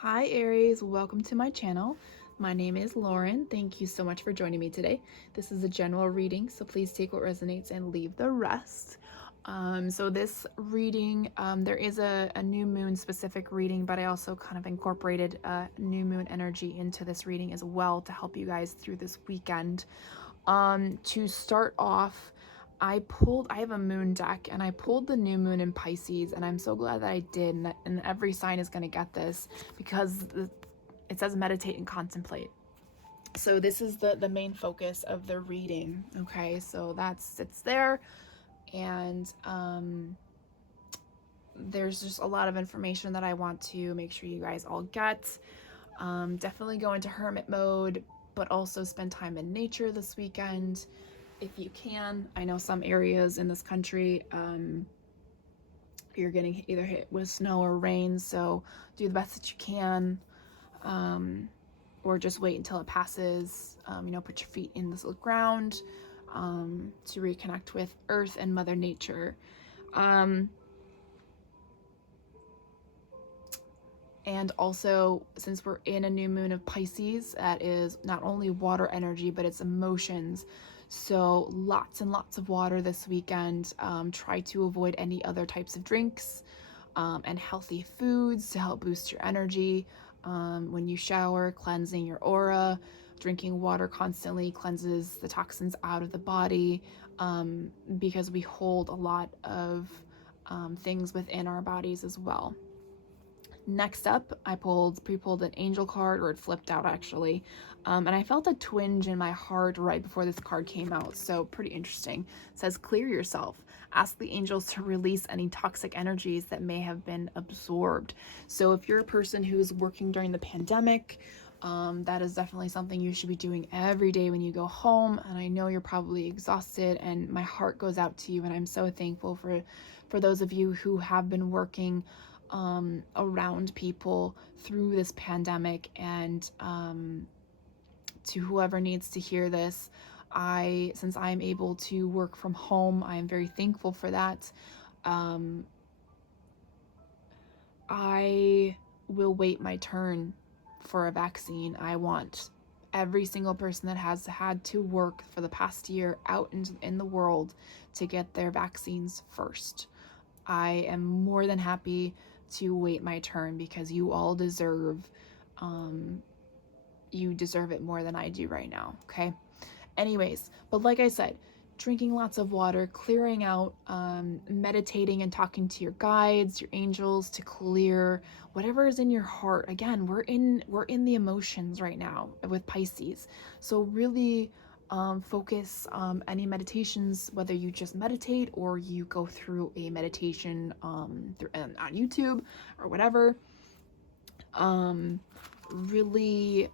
Hi Aries, welcome to my channel. My name is Lauren. Thank you so much for joining me today. This is a general reading, so please take what resonates and leave the rest. So this reading, there is a new moon specific reading, but I also kind of incorporated new moon energy into this reading as well to help you guys through this weekend. To start off, I have a moon deck and I pulled the new moon in Pisces, and I'm so glad that I did, and every sign is going to get this because it says meditate and contemplate. So this is the main focus of the reading. Okay, so it's there, and there's just a lot of information that I want to make sure you guys all get. Definitely go into hermit mode, but also spend time in nature this weekend if you can. I know some areas in this country, you're getting either hit with snow or rain, so do the best that you can, or just wait until it passes. Put your feet in the ground to reconnect with Earth and Mother Nature. And also, since we're in a new moon of Pisces, that is not only water energy, but it's emotions. So lots and lots of water this weekend. Try to avoid any other types of drinks and healthy foods to help boost your energy. When you shower, cleansing your aura. Drinking water constantly cleanses the toxins out of the body, because we hold a lot of things within our bodies as well. Next up, I pre-pulled an angel card, or it flipped out actually, and I felt a twinge in my heart right before this card came out, so pretty interesting. It says, clear yourself. Ask the angels to release any toxic energies that may have been absorbed. So if you're a person who's working during the pandemic, that is definitely something you should be doing every day when you go home, and I know you're probably exhausted, and my heart goes out to you, and I'm so thankful for those of you who have been working around people through this pandemic. And to whoever needs to hear this, since I'm able to work from home, I am very thankful for that. I will wait my turn for a vaccine. I want every single person that has had to work for the past year out in the world to get their vaccines first. I am more than happy to wait my turn because you all deserve it more than I do right now. Okay. Anyways, but like I said, drinking lots of water, clearing out, meditating and talking to your guides, your angels, to clear whatever is in your heart. Again, we're in the emotions right now with Pisces, so really focus any meditations, whether you just meditate or you go through a meditation on YouTube or whatever. Really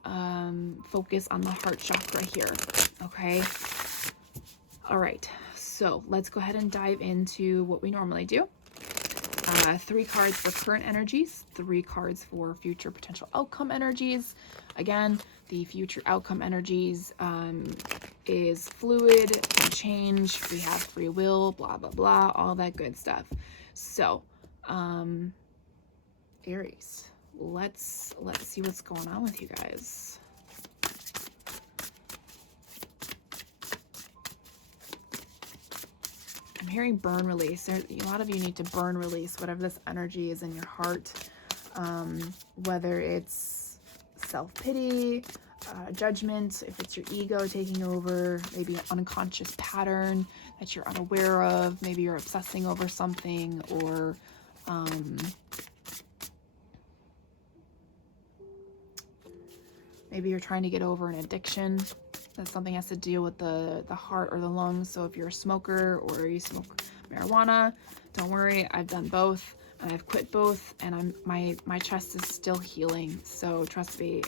focus on the heart chakra here. Okay. All right, so let's go ahead and dive into what we normally do. 3 cards for current energies, 3 cards for future potential outcome energies. Again, the future outcome energies is fluid, can change, we have free will, blah, blah, blah, all that good stuff. So, Aries, let's see what's going on with you guys. I'm hearing burn release. A lot of you need to burn release whatever this energy is in your heart, whether it's self-pity, judgment, if it's your ego taking over, maybe an unconscious pattern that you're unaware of, maybe you're obsessing over something, or maybe you're trying to get over an addiction. That something has to deal with the heart or the lungs. So if you're a smoker or you smoke marijuana, don't worry, I've done both and I've quit both, and my chest is still healing. So trust me,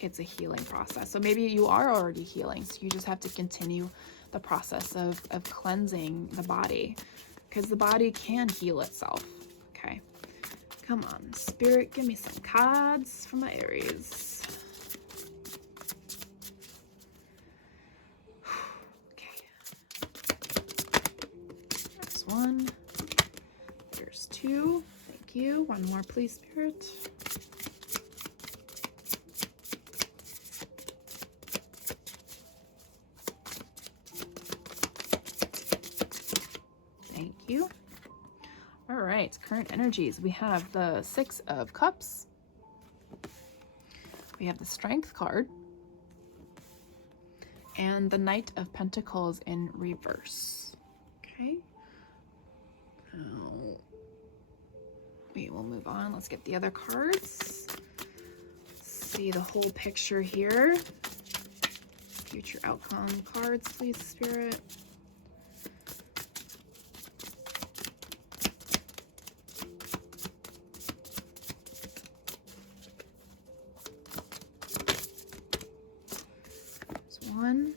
it's a healing process. So maybe you are already healing, so you just have to continue the process of cleansing the body, because the body can heal itself. Okay, come on, Spirit, give me some cards from my Aries. One, there's 2, thank you. One more please, Spirit. right, current energies. We have the Six of Cups. We have the Strength card. And the Knight of Pentacles in reverse. Okay. Now, we'll move on. Let's get the other cards. See the whole picture here. Future outcome cards, please, Spirit. There's one.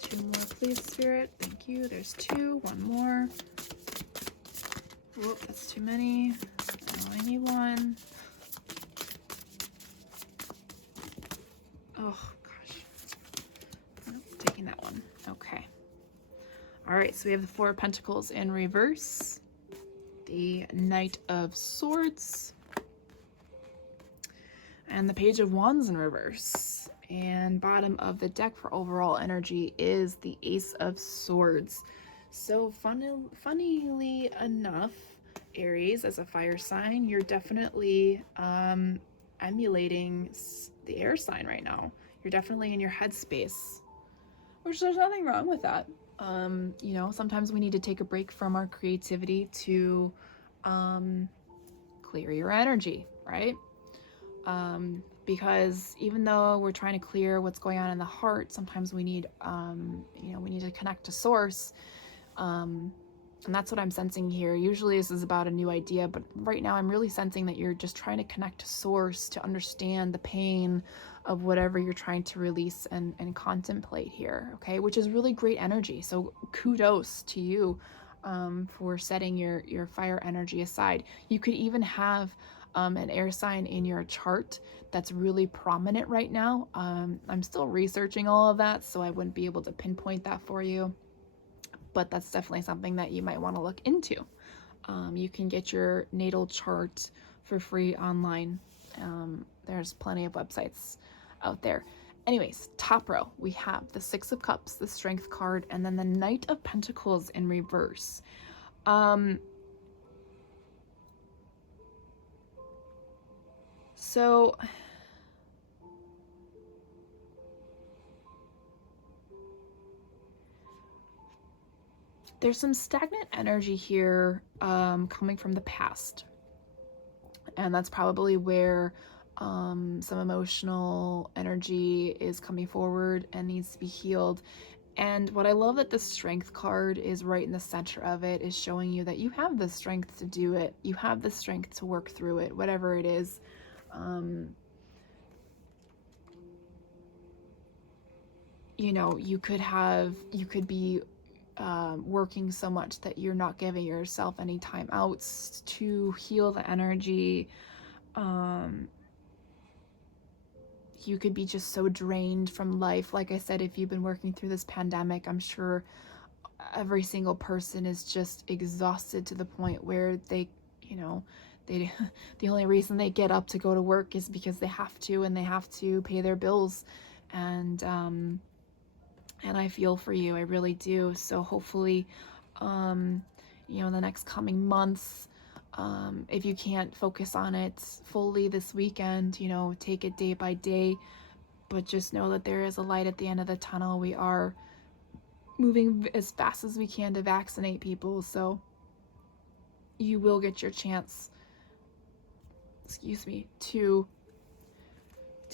Two more, please, Spirit. Thank you. There's two. One more. Whoop, that's too many. I only need one. Oh, gosh. Oh, taking that one. Okay. All right, so we have the Four of Pentacles in reverse. The Knight of Swords. And the Page of Wands in reverse. And bottom of the deck for overall energy is the Ace of Swords. So funnily enough, Aries, as a fire sign, you're definitely emulating the air sign right now. You're definitely in your headspace, which there's nothing wrong with that. You know, sometimes we need to take a break from our creativity to clear your energy, right? Because even though we're trying to clear what's going on in the heart, sometimes we need, you know, we need to connect to source. And that's what I'm sensing here. Usually this is about a new idea, but right now I'm really sensing that you're just trying to connect to source to understand the pain of whatever you're trying to release and contemplate here, okay? Which is really great energy. So kudos to you for setting your fire energy aside. You could even have an air sign in your chart that's really prominent right now. I'm still researching all of that, so I wouldn't be able to pinpoint that for you. But that's definitely something that you might want to look into. You can get your natal chart for free online. There's plenty of websites out there. Anyways, top row, we have the Six of Cups, the Strength card, and then the Knight of Pentacles in reverse. So there's some stagnant energy here coming from the past. And that's probably where some emotional energy is coming forward and needs to be healed. And what I love that the Strength card is right in the center of it is showing you that you have the strength to do it. You have the strength to work through it, whatever it is. You know, you could be working so much that you're not giving yourself any time outs to heal the energy. You could be just so drained from life. Like I said, if you've been working through this pandemic, I'm sure every single person is just exhausted to the point where they, you know, they the only reason they get up to go to work is because they have to, and they have to pay their bills. And I feel for you, I really do. So hopefully, you know, in the next coming months, if you can't focus on it fully this weekend, you know, take it day by day, but just know that there is a light at the end of the tunnel. We are moving as fast as we can to vaccinate people, so you will get your chance, excuse me, to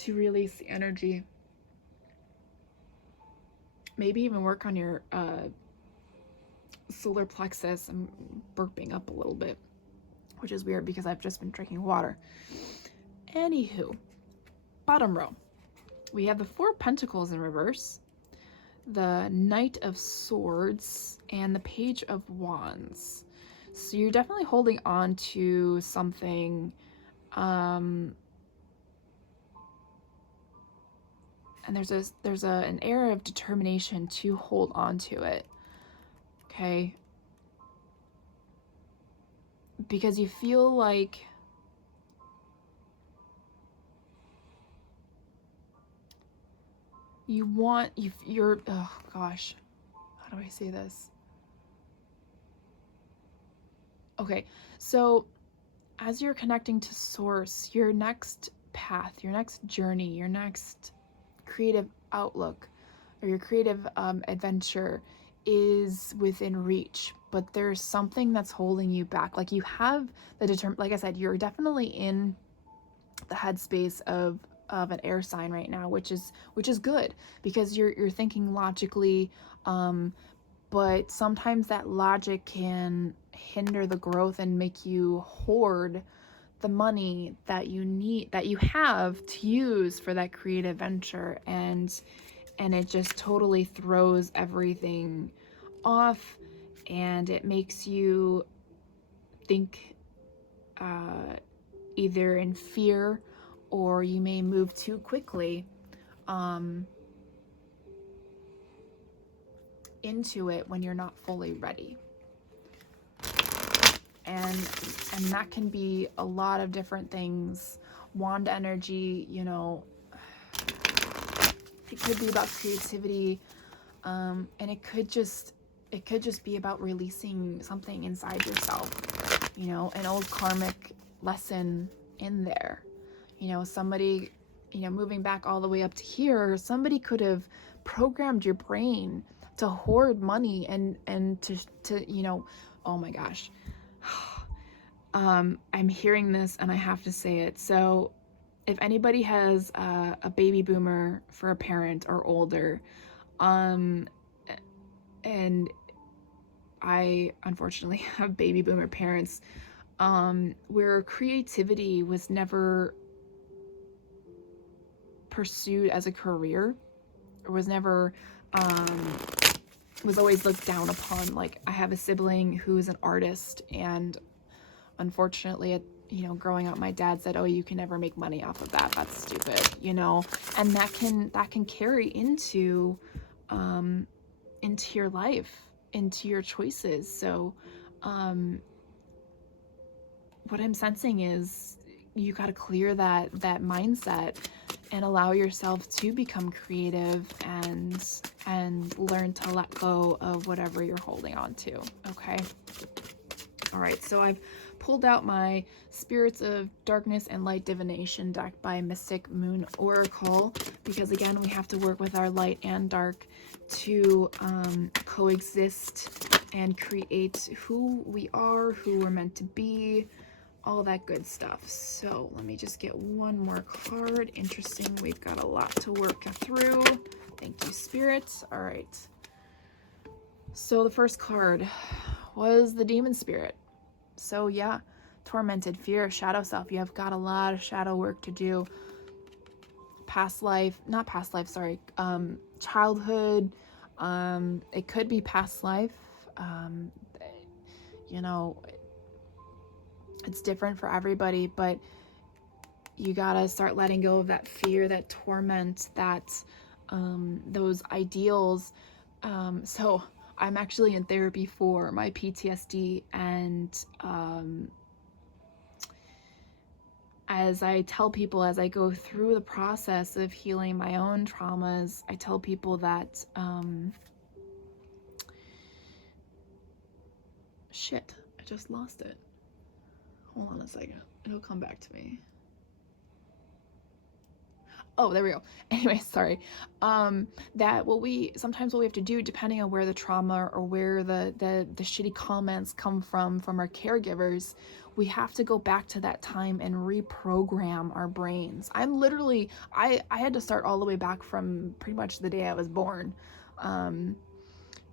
release the energy. Maybe even work on your solar plexus. I'm burping up a little bit, which is weird because I've just been drinking water. Anywho, bottom row, we have the Four of Pentacles in reverse, the Knight of Swords, and the Page of Wands. So you're definitely holding on to something, and there's an air of determination to hold on to it, okay? Because you feel like you're, oh gosh, how do I say this? Okay, so as you're connecting to source, your next path, your next journey, your next creative outlook, or your creative adventure is within reach, but there's something that's holding you back. Like you have like I said, you're definitely in the headspace of an air sign right now, which is good because you're thinking logically, um, but sometimes that logic can hinder the growth and make you hoard the money that you need, that you have to use for that creative venture, and it just totally throws everything off, and it makes you think uh, either in fear, or you may move too quickly um, into it when you're not fully ready. and and that can be a lot of different things. Wand energy, it could be about creativity, and it could just be about releasing something inside yourself, an old karmic lesson in there. Somebody, moving back all the way up to here, somebody could have programmed your brain to hoard money and to oh my gosh. I'm hearing this and I have to say it. So if anybody has a baby boomer for a parent or older, um, and I unfortunately have baby boomer parents, where creativity was never pursued as a career, or was never, um, was always looked down upon. Like, I have a sibling who's an artist, and unfortunately, growing up, my dad said, "Oh, you can never make money off of that. That's stupid," and that can carry um, into your life, into your choices. So, um, what I'm sensing is you got to clear that mindset and allow yourself to become creative and learn to let go of whatever you're holding on to. Okay. All right, so I've pulled out my Spirits of Darkness and Light Divination deck by Mystic Moon Oracle, because again, we have to work with our light and dark to coexist and create who we are, who we're meant to be, all that good stuff. So let me just get one more card. Interesting, we've got a lot to work through. Thank you, Spirit. All right. So the first card was the Demon Spirit. So yeah, tormented, fear, shadow self. You have got a lot of shadow work to do. Childhood. It could be past life. Um, you know, it's different for everybody, but you gotta start letting go of that fear, that torment, those ideals. So I'm actually in therapy for my PTSD, and as I tell people, as I go through the process of healing my own traumas, I tell people that, shit, I just lost it. Hold on a second. It'll come back to me. Oh, there we go. Anyway, sorry. That what we have to do, depending on where the trauma or where the shitty comments come from our caregivers, we have to go back to that time and reprogram our brains. I had to start all the way back from pretty much the day I was born,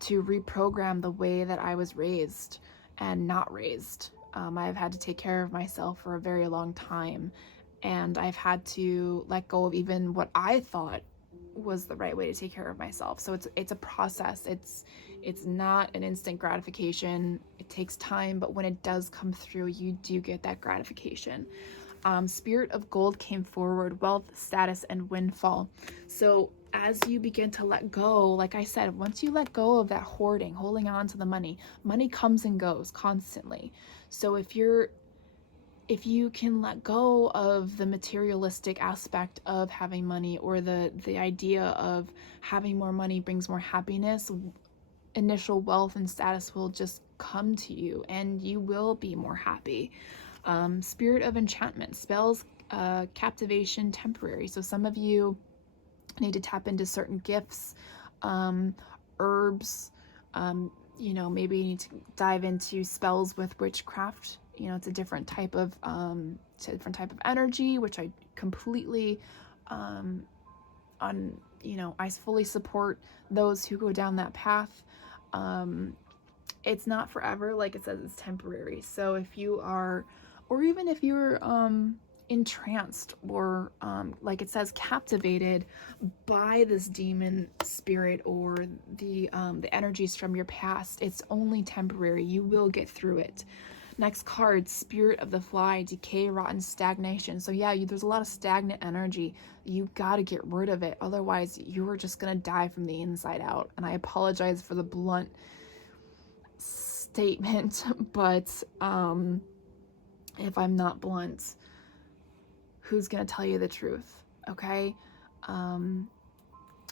to reprogram the way that I was raised and not raised. I've had to take care of myself for a very long time, and I've had to let go of even what I thought was the right way to take care of myself. So it's a process. It's not an instant gratification. It takes time, but when it does come through, you do get that gratification. Spirit of Gold came forward, wealth, status, and windfall. So as you begin to let go, like I said, once you let go of that hoarding, holding on to the money comes and goes constantly. So if you can let go of the materialistic aspect of having money, or the idea of having more money brings more happiness, initial wealth and status will just come to you and you will be more happy. Spirit of enchantment, spells, captivation, temporary. So some of you need to tap into certain gifts, herbs, maybe you need to dive into spells with witchcraft. It's a different type of energy, which I completely I fully support those who go down that path. It's not forever, like it says, it's temporary. So if you are, or even if you're entranced, or like it says, captivated by this demon spirit or the energies from your past, it's only temporary. You will get through it. Next card, Spirit of the Fly, decay, rotten, stagnation. So yeah, there's a lot of stagnant energy. You got to get rid of it. Otherwise, you're just going to die from the inside out. And I apologize for the blunt statement, but if I'm not blunt, who's going to tell you the truth? Okay?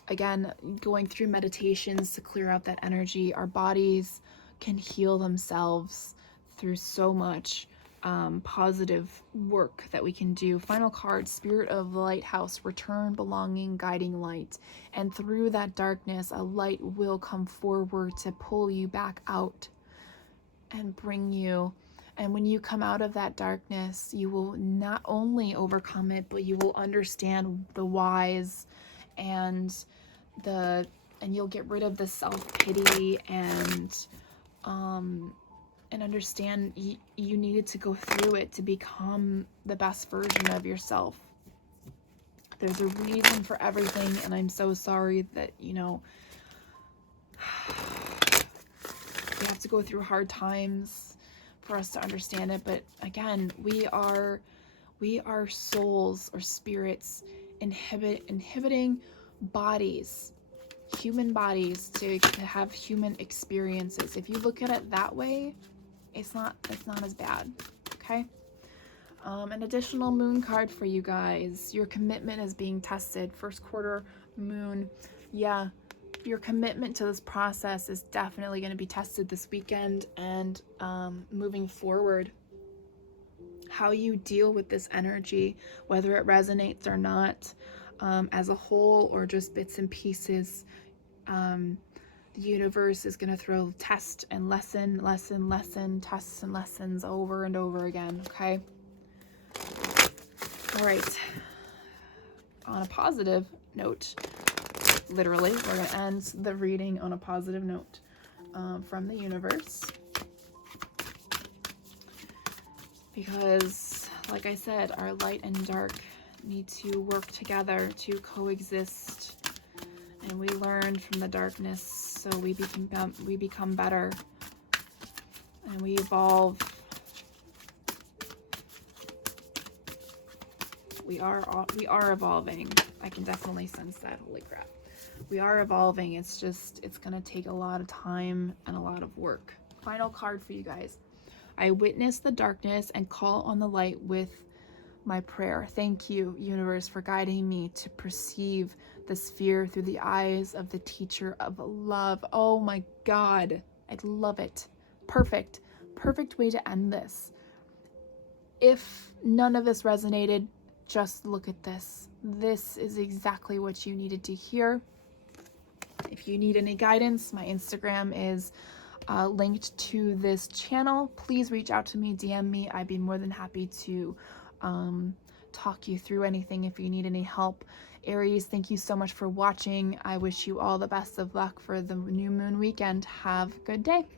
Again, going through meditations to clear out that energy. Our bodies can heal themselves through so much positive work that we can do. Final card, Spirit of the Lighthouse, return, belonging, guiding light. And through that darkness, a light will come forward to pull you back out and bring you. And when you come out of that darkness, you will not only overcome it, but you will understand the whys, and you'll get rid of the self-pity and understand you needed to go through it to become the best version of yourself. There's a reason for everything, and I'm so sorry that we have to go through hard times for us to understand it. But again, we are souls or spirits inhibiting bodies, human bodies, to have human experiences. If you look at it that way, it's not as bad. Okay. An additional moon card for you guys. Your commitment is being tested. First quarter moon. Yeah, your commitment to this process is definitely going to be tested this weekend and moving forward. How you deal with this energy, whether it resonates or not, as a whole or just bits and pieces, the universe is going to throw test and lesson, tests and lessons over and over again, okay? All right. On a positive note, literally, we're going to end the reading on a positive note from the universe. Because, like I said, our light and dark need to work together to coexist. And we learn from the darkness, so we become better, and we evolve. We are evolving. I can definitely sense that. Holy crap, we are evolving. It's gonna take a lot of time and a lot of work. Final card for you guys. I witness the darkness and call on the light with my prayer. Thank you, universe, for guiding me to perceive the sphere through the eyes of the teacher of love. Oh my God, I love it. Perfect way to end this. If none of this resonated, just look at this. This is exactly what you needed to hear. If you need any guidance, my Instagram is linked to this channel. Please reach out to me, DM me. I'd be more than happy to talk you through anything if you need any help. Aries, thank you so much for watching. I wish you all the best of luck for the new moon weekend. Have a good day.